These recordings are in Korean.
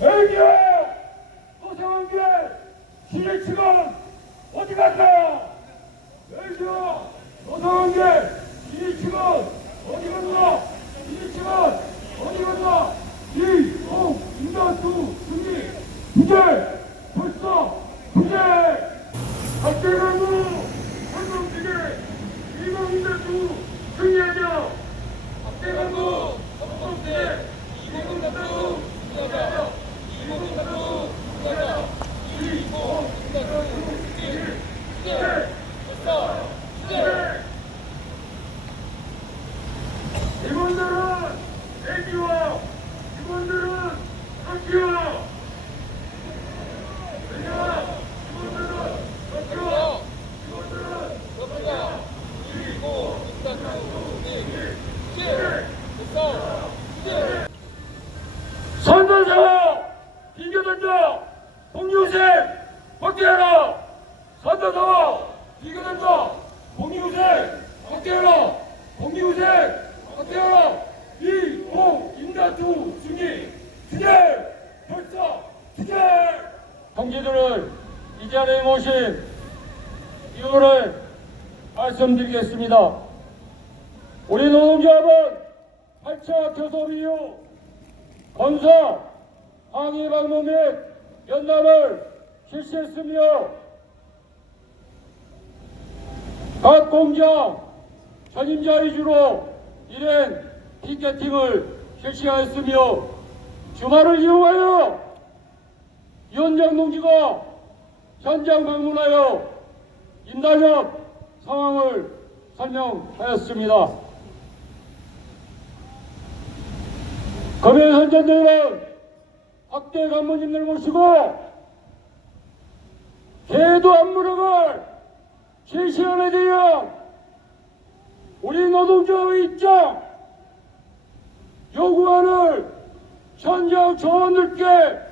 애기야! 노상한게 지리치건 어디 갔나? 애기야! 노상한게 지리치건 어디 갔나? 지리치건 어디 갔나? 이홍 임다수 승리 부재 벌써 부재 박대가구 한동지게 이홍 임다수 승리하자 박대가구 한동지게 이홍 임다수 승리하자 이홍 임다수 승리하자 이홍 임다수 승리 부재 벌써 부재 이분들은 애기와 이분들은 학교와 애기와 이분들은 학교와 이분들은 학교와 이고 선전사와 비교던자 공유생 확대하라 선전사와 비교던자 공유생 확대하라 공유생 확대하라 이홍 임다투 승리 투쟁 벌써 투쟁 형제들을 이 자리에 모신 이유를 말씀드리겠습니다. 우리 노동조합은 8차 교섭 이후 검사 항의 방문 및 연담을 실시했으며 각 공장 전임자 위주로 일행 피켓팅을 실시하였으며 주말을 이용하여 위원장 동지가 현장 방문하여 임단협 상황을 설명하였습니다. 금연 현장들은 학대 간부님들 모시고 개도 안무력을 실시함에 대한 우리 노동조합의 입장 요구안을 현장 조원들께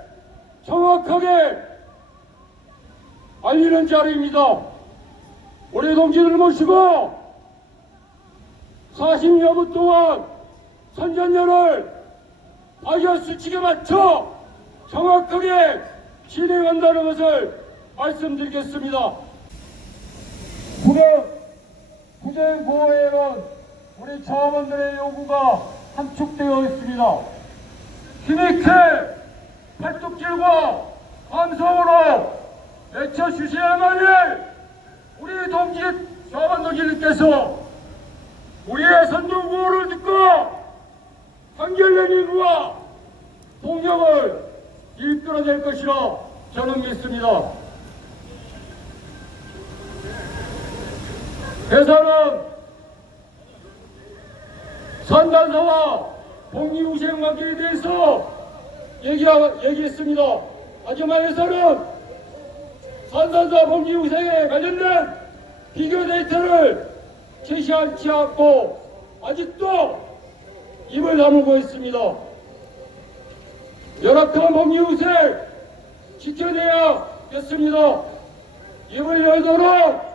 정확하게 알리는 자리입니다. 우리 동지들 모시고 40여 분 동안 선전열을 과연 수칙에 맞춰 정확하게 진행한다는 것을 말씀드리겠습니다. 구경 구제 보호에는 우리 자원들의 요구가 함축되어 있습니다. 힘있게 팔뚝질과 함성으로 외쳐주셔야만 할 우리 동지 자원동지들께서 우리의 선동구호를 듣고 한결된 일과 동력을 이끌어낼 것이라 저는 믿습니다. 대사는 선단사와 독립우생관계에 대해서 얘기하, 얘기했습니다. 하지만 회사는 선단사 독립우생에 관련된 비교 데이터를 제시하지 않고 아직도 입을 다물고 있습니다. 열악한 독립우생 지켜내야겠습니다. 입을 열도록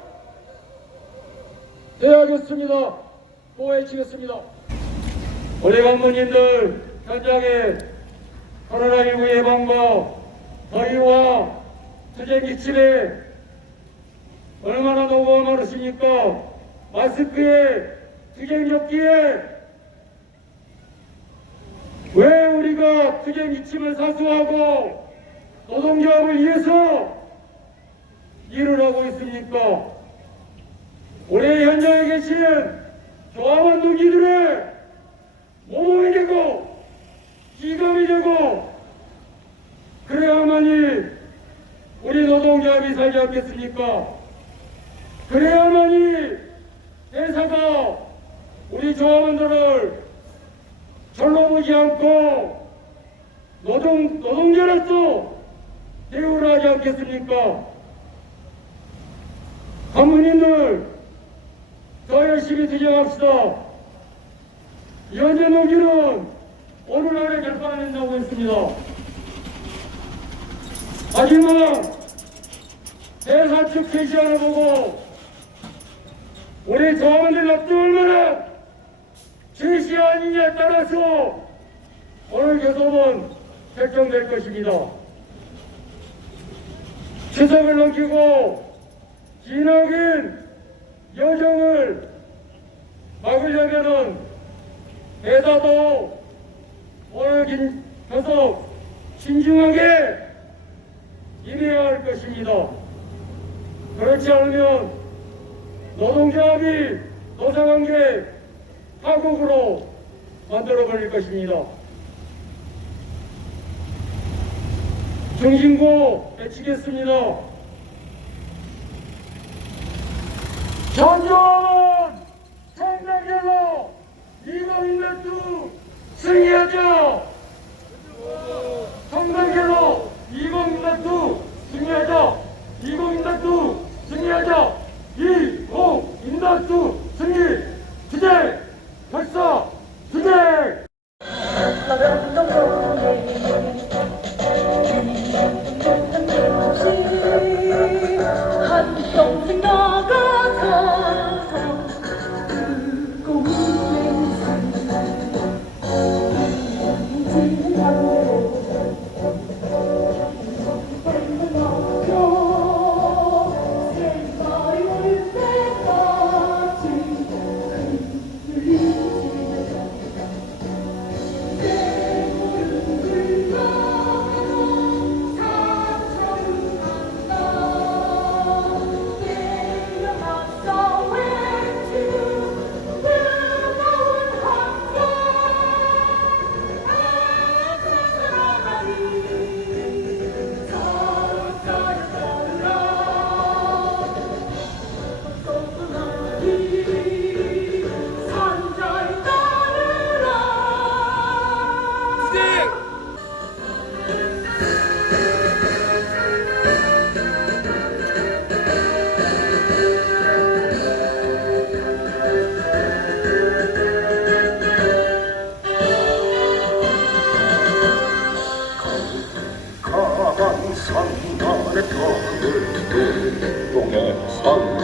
해야겠습니다. 또 외치겠습니다. 우리 관문님들 현장에 코로나19 예방과 더위와 투쟁 기침에 얼마나 노고가 많으십니까? 마스크에 투쟁 조끼에 왜 우리가 투쟁 기침을 사수하고 노동조합을 위해서 일을 하고 있습니까? 우리 현장에 계신 조합원 동지들의 모범이 되고 기감이 되고 그래야만이 우리 노동조합이 살지 않겠습니까? 그래야만이 회사가 우리 조합원들을 절로 보지 않고 노동, 노동자로서 대우를 하지 않겠습니까? 간부님들 더 열심히 투쟁합시다. 현재 농기는 오늘날에 결판을 낸다고 했습니다. 하지만 대사측 제시하나 보고 우리 저항들 납득 얼마나 제시하느냐에 따라서 오늘 결선은 결정될 것입니다. 추석을 넘기고 진학인 여정을 막으려면은 대사도 오늘 계속 신중하게 임해야 할 것입니다. 그렇지 않으면 노동조합이 노사관계 파국으로 만들어버릴 것입니다. 정신고 외치겠습니다. 전주! 해야죠. 성관계로 2022 승리하자. 2022 승리하자. 2022 승리. 투쟁. 결사. 투쟁. Oh.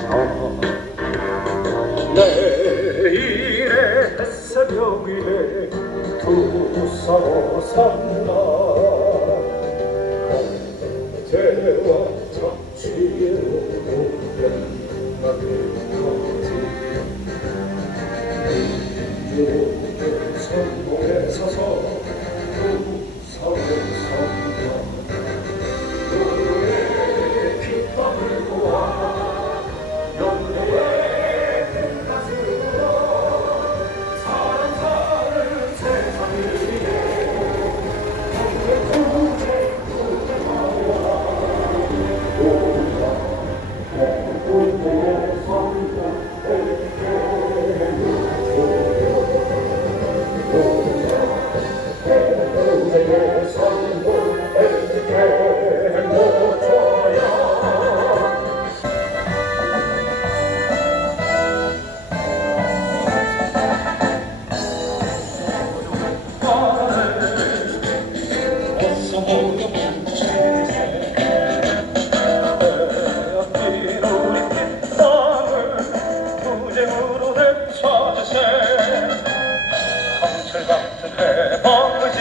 해방지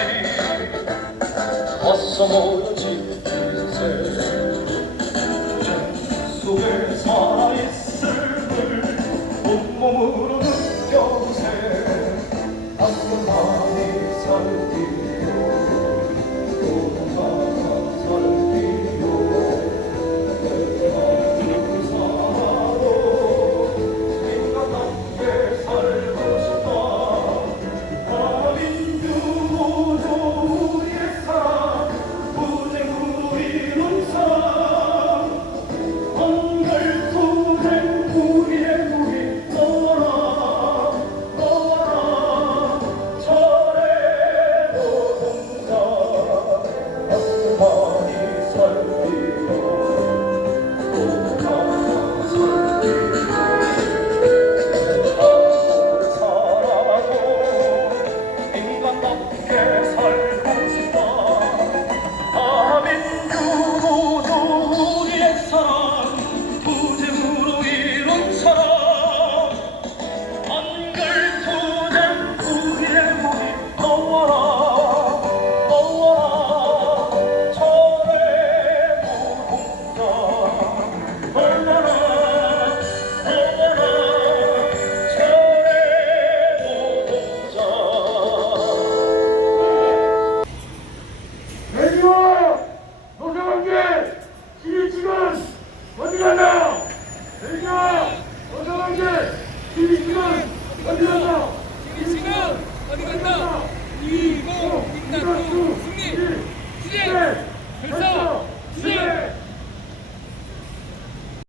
어서 모 ¡Presidente!